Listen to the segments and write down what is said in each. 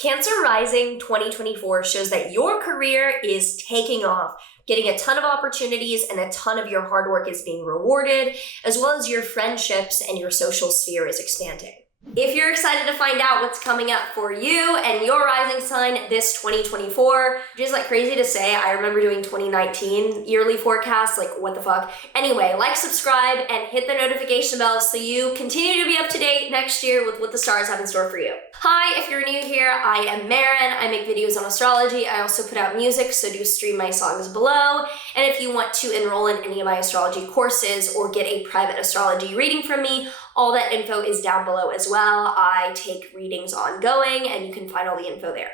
Cancer rising 2024 shows that your career is taking off, getting a ton of opportunities and a ton of your hard work is being rewarded, as well as your friendships and your social sphere is expanding. If you're excited to find out what's coming up for you and your rising sign this 2024, which is like crazy to say, I remember doing 2019 yearly forecasts, like what the fuck. Anyway, like, subscribe, and hit the notification bell so you continue to be up to date next year with what the stars have in store for you. Hi, if you're new here, I am Maren. I make videos on astrology. I also put out music, so do stream my songs below. And if you want to enroll in any of my astrology courses or get a private astrology reading from me, all that info is down below as well. I take readings ongoing, and you can find all the info there.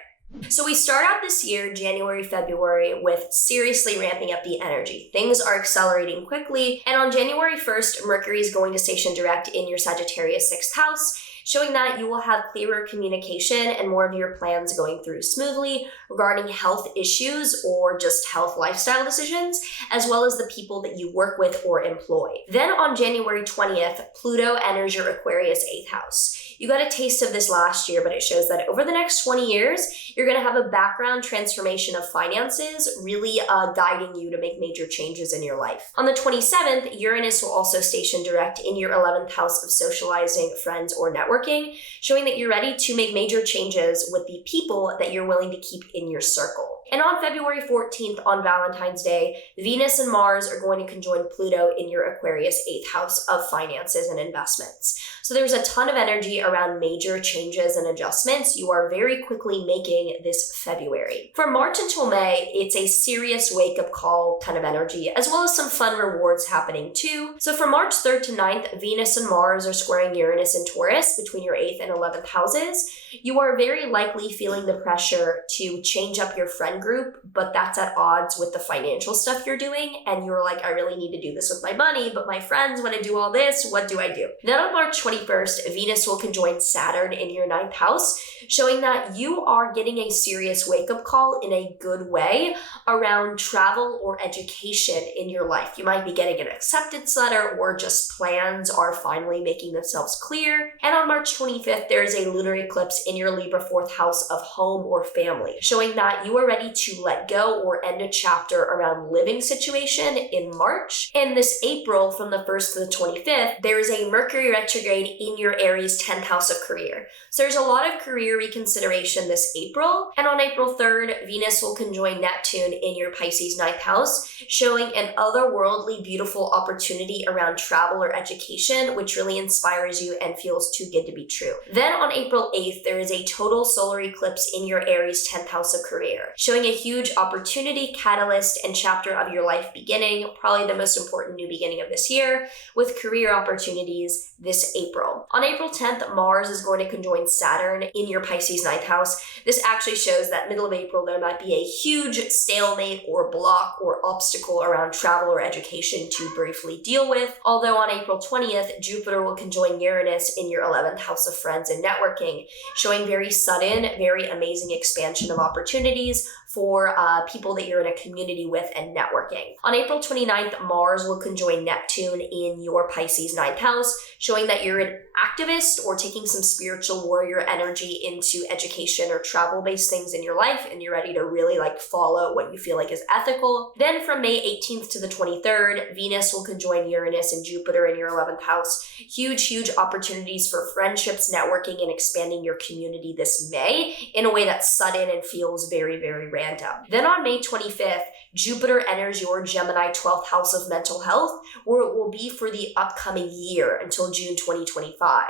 So we start out this year, January, February, with seriously ramping up the energy. Things are accelerating quickly, and on January 1st, Mercury is going to station direct in your Sagittarius 6th house, showing that you will have clearer communication and more of your plans going through smoothly regarding health issues or just health lifestyle decisions, as well as the people that you work with or employ. Then on January 20th, Pluto enters your Aquarius 8th house. You got a taste of this last year, but it shows that over the next 20 years, you're going to have a background transformation of finances, really guiding you to make major changes in your life. On the 27th, Uranus will also station direct in your 11th house of socializing, friends, or networking, showing that you're ready to make major changes with the people that you're willing to keep in your circle. And on February 14th, on Valentine's Day, Venus and Mars are going to conjoin Pluto in your Aquarius 8th house of finances and investments. So there's a ton of energy around major changes and adjustments you are very quickly making this February. From March until May, it's a serious wake-up call kind of energy, as well as some fun rewards happening too. So from March 3rd to 9th, Venus and Mars are squaring Uranus and Taurus between your 8th and 11th houses. You are very likely feeling the pressure to change up your friend group, but that's at odds with the financial stuff you're doing, and you're like, I really need to do this with my money, but my friends want to do all this, what do I do? Then on March 21st, Venus will conjoin Saturn in your 9th house, showing that you are getting a serious wake-up call in a good way around travel or education in your life. You might be getting an acceptance letter, or just plans are finally making themselves clear. And on March 25th, there is a lunar eclipse in your Libra 4th house of home or family, showing that you are ready to let go or end a chapter around living situation in March. And this April, from the 1st to the 25th, there is a Mercury retrograde in your Aries 10th house of career. So there's a lot of career reconsideration this April. And on April 3rd, Venus will conjoin Neptune in your Pisces 9th house, showing an otherworldly beautiful opportunity around travel or education, which really inspires you and feels too good to be true. Then on April 8th, there is a total solar eclipse in your Aries 10th house of career, showing a huge opportunity, catalyst, and chapter of your life beginning, probably the most important new beginning of this year, with career opportunities this April. On April 10th, Mars is going to conjoin Saturn in your Pisces 9th house. This actually shows that middle of April, there might be a huge stalemate or block or obstacle around travel or education to briefly deal with. Although on April 20th, Jupiter will conjoin Uranus in your 11th house of friends and networking, showing very sudden, very amazing expansion of opportunities for people that you're in a community with and networking. On April 29th, Mars will conjoin Neptune in your Pisces 9th house, showing that you're an activist or taking some spiritual warrior energy into education or travel-based things in your life, and you're ready to really follow what you feel like is ethical. Then from May 18th to the 23rd, Venus will conjoin Uranus and Jupiter in your 11th house. Huge opportunities for friendships, networking, and expanding your community this May in a way that's sudden and feels very, very random. Then on May 25th, Jupiter enters your Gemini 12th house of mental health, where it will be for the upcoming year until June 2025.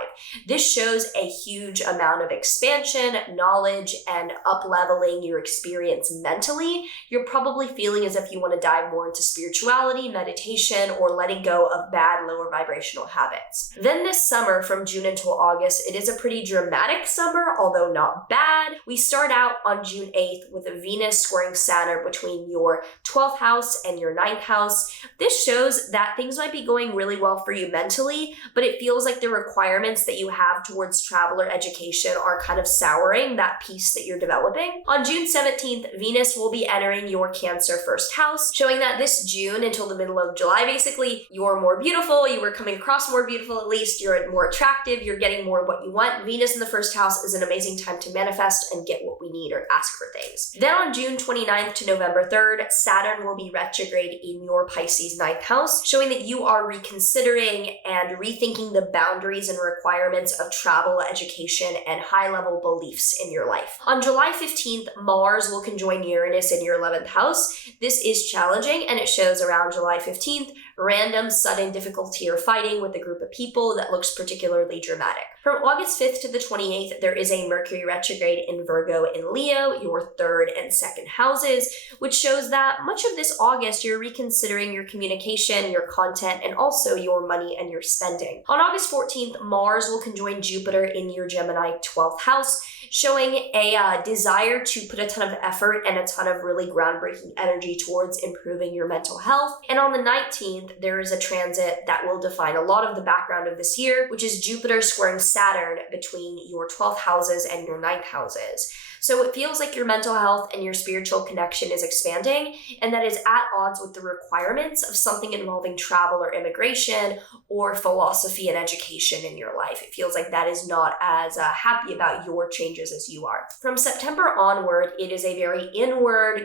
This shows a huge amount of expansion, knowledge, and up-leveling your experience mentally. You're probably feeling as if you want to dive more into spirituality, meditation, or letting go of bad, lower vibrational habits. Then this summer, from June until August, it is a pretty dramatic summer, although not bad. We start out on June 8th with a Venus Venus squaring Saturn between your 12th house and your 9th house. This shows that things might be going really well for you mentally, but it feels like the requirements that you have towards travel or education are kind of souring that peace that you're developing. On June 17th, Venus will be entering your Cancer first house, showing that this June until the middle of July, basically, you're more beautiful, you were coming across more beautiful at least, you're more attractive, you're getting more of what you want. Venus in the first house is an amazing time to manifest and get what we need or ask for things. Then on June 29th to November 3rd, Saturn will be retrograde in your Pisces 9th house, showing that you are reconsidering and rethinking the boundaries and requirements of travel, education, and high-level beliefs in your life. On July 15th, Mars will conjoin Uranus in your 11th house. This is challenging, and it shows around July 15th, random, sudden difficulty or fighting with a group of people that looks particularly dramatic. From August 5th to the 28th, there is a Mercury retrograde in Virgo and Leo, your 3rd and 2nd houses, which shows that much of this August, you're reconsidering your communication, your content, and also your money and your spending. On August 14th, Mars will conjoin Jupiter in your Gemini 12th house, showing a desire to put a ton of effort and a ton of really groundbreaking energy towards improving your mental health. And on the 19th, there is a transit that will define a lot of the background of this year, which is Jupiter squaring Saturn between your 12th houses and your 9th houses. So it feels like your mental health and your spiritual connection is expanding, and that is at odds with the requirements of something involving travel or immigration or philosophy and education in your life. It feels like that is not as happy about your changes as you are. From September onward, it is a very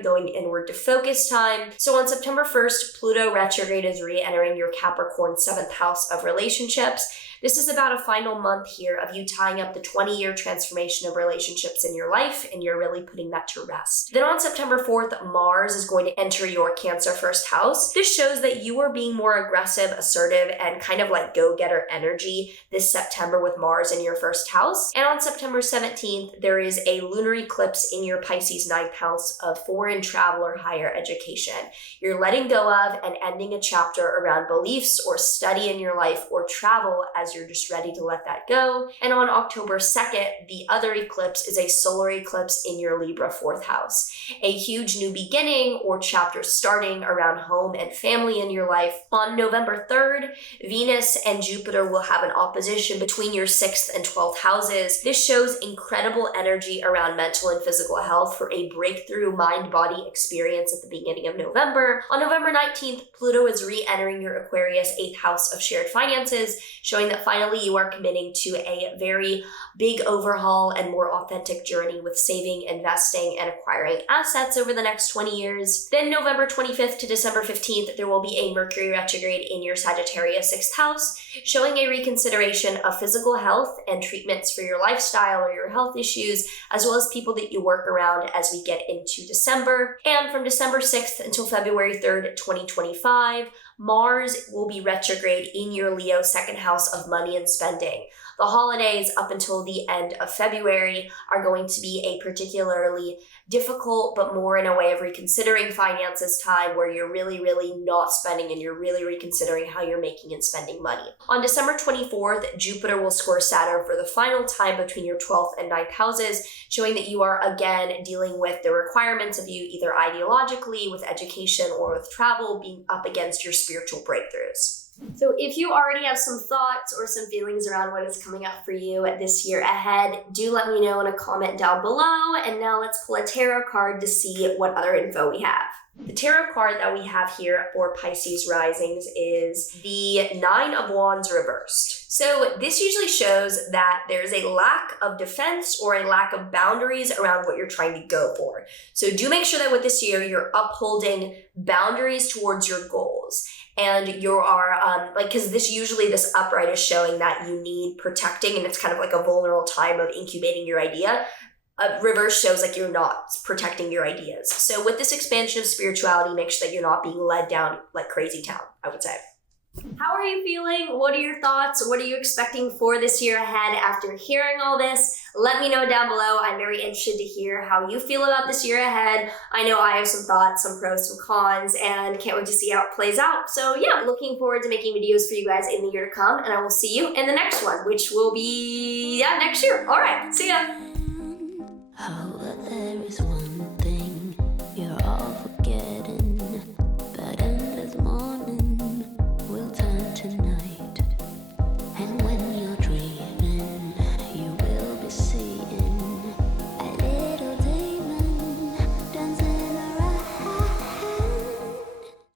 going inward to focus time. So on September 1st, Pluto retrograde is re-entering your Capricorn 7th house of relationships. This is about a final month here of you tying up the 20-year transformation of relationships in your life, and you're really putting that to rest. Then on September 4th, Mars is going to enter your Cancer first house. This shows that you are being more aggressive, assertive, and kind of like go-getter energy this September with Mars in your first house. And on September 17th, there is a lunar eclipse in your Pisces 9th house of foreign travel or higher education. You're letting go of and ending a chapter around beliefs or study in your life or travel as you're just ready to let that go. And on October 2nd, the other eclipse is a solar eclipse in your Libra 4th house. A huge new beginning or chapter starting around home and family in your life. On November 3rd, Venus and Jupiter will have an opposition between your 6th and 12th houses. This shows incredible energy around mental and physical health for a breakthrough mind-body experience at the beginning of November. On November 19th, Pluto is re-entering your Aquarius 8th house of shared finances, showing that finally you are committing to a very big overhaul and more authentic journey with saving, investing, and acquiring assets over the next 20 years. Then November 25th to December 15th, there will be a Mercury retrograde in your Sagittarius 6th house, showing a reconsideration of physical health and treatments for your lifestyle or your health issues, as well as people that you work around as we get into December. And from December 6th until February 3rd, 2025, Mars will be retrograde in your Leo 2nd house of money and spending. The holidays up until the end of February are going to be a particularly difficult, but more in a way of reconsidering finances time where you're really not spending and you're really reconsidering how you're making and spending money. On December 24th, Jupiter will square Saturn for the final time between your 12th and 9th houses, showing that you are again dealing with the requirements of you either ideologically, with education, or with travel, being up against your spiritual breakthroughs. So if you already have some thoughts or some feelings around what is coming up for you this year ahead, do let me know in a comment down below. And now let's pull a tarot card to see what other info we have. The tarot card that we have here for Pisces risings is the 9 of Wands reversed. So this usually shows that there's a lack of defense or a lack of boundaries around what you're trying to go for. So do make sure that with this year, you're upholding boundaries towards your goals. And you are, because this upright is showing that you need protecting, and it's kind of like a vulnerable time of incubating your idea. Reverse shows like you're not protecting your ideas. So with this expansion of spirituality, make sure that you're not being led down like crazy town, I would say. How are you feeling? What are your thoughts? What are you expecting for this year ahead after hearing all this? Let me know down below. I'm very interested to hear how you feel about this year ahead. I know I have some thoughts, some pros, some cons, and can't wait to see how it plays out. So yeah, looking forward to making videos for you guys in the year to come, and I will see you in the next one, which will be next year. All right, see ya.